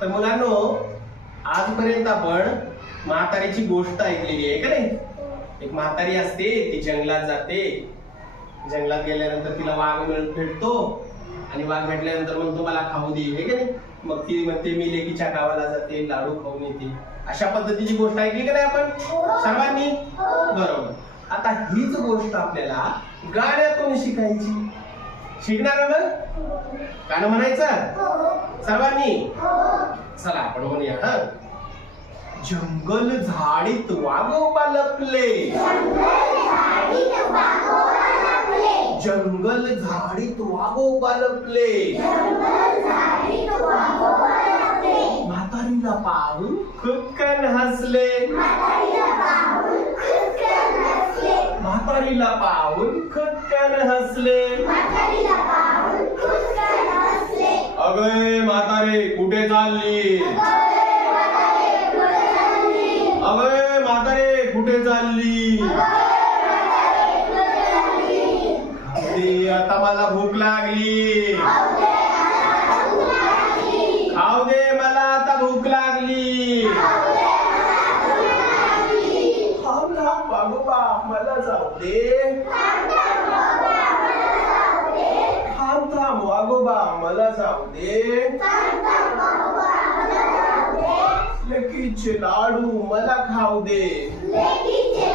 तर मुलांनो, आजपर्यंत आपण म्हातारीची गोष्ट ऐकलेली आहे का नाही? एक म्हातारी असते, ती जंगलात जाते. जंगलात गेल्यानंतर तिला वाघ भेटतो आणि वाघ भेटल्यानंतर म्हणतो मला खाऊ दे, हे का नाही? मग ती म्हणते मी लेकीच्या गावाला जाते, लाडू खाऊन येते. अशा पद्धतीची गोष्ट ऐकली का नाही आपण सर्वांनी? बरोबर. आता हीच गोष्ट आपल्याला गाण्यातून शिकायची. शिकणार ना? गाणं म्हणायचं सर्वांनी? चला आपण म्हणूया. हा, जंगल झाडीत वाघोबा लपले, जंगल झाडीत वाघोबा लपले, म्हातारीला पाहून खुदकन हसले, म्हातारीला पाहून खुदकन हसले. अगे म्हातारे कुठे चालली, अगे म्हातारे कुठे चालली? आता मला भूक लागली, खाऊ दे मला आता भूक लागली. वाघोबा मला जाऊ दे, थांब थांब वाघोबा मला जाऊ दे. लेकीचे लाडू मला खाऊ दे, लेकीचे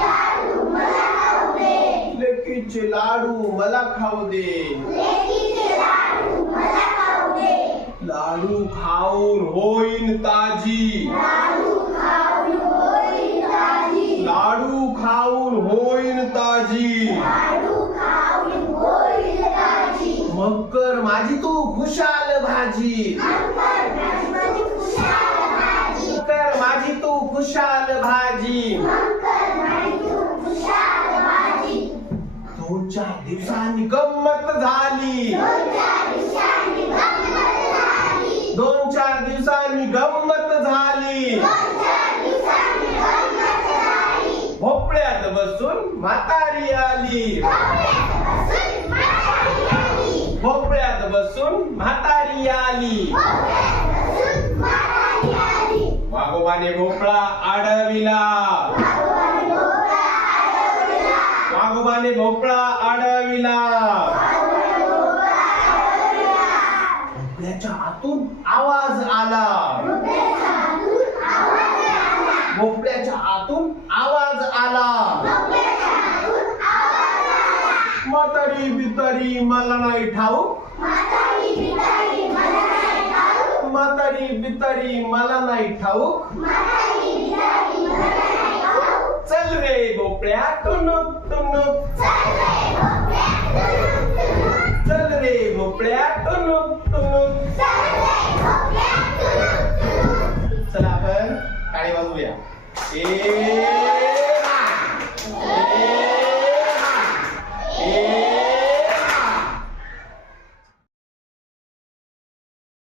लाडू मला खाऊ दे. लाडू खाऊन होईन ताजी, लाडू खाऊन होईन ताजी. मकर माझी तू खुशाल भाजी, मकर माझी तू खुशाल भाजी. 2-4 दिवसांनी गंमत झाली, 2-4 दिवसांनी गंमत झाली. भोपळ्यात बसून म्हातारी आली, भोपळ्यात बसून म्हातारी आली. वाघोबाने भोपळा अडविला, वाघोबाने भोपळा अडविला. भोपळ्याच्या आतून आवाज आला, भोपळ्याच्या आतून आवाज आला. म्हातारी बितारी मला नाही ठाऊक, म्हातारी बितारी मला नाही ठाऊक. चल रे भोपळ्या टुनुक टुनुक, चल रे भोपळ्या टुनुक टुनुक. चला आपण टाळी वाजवूया.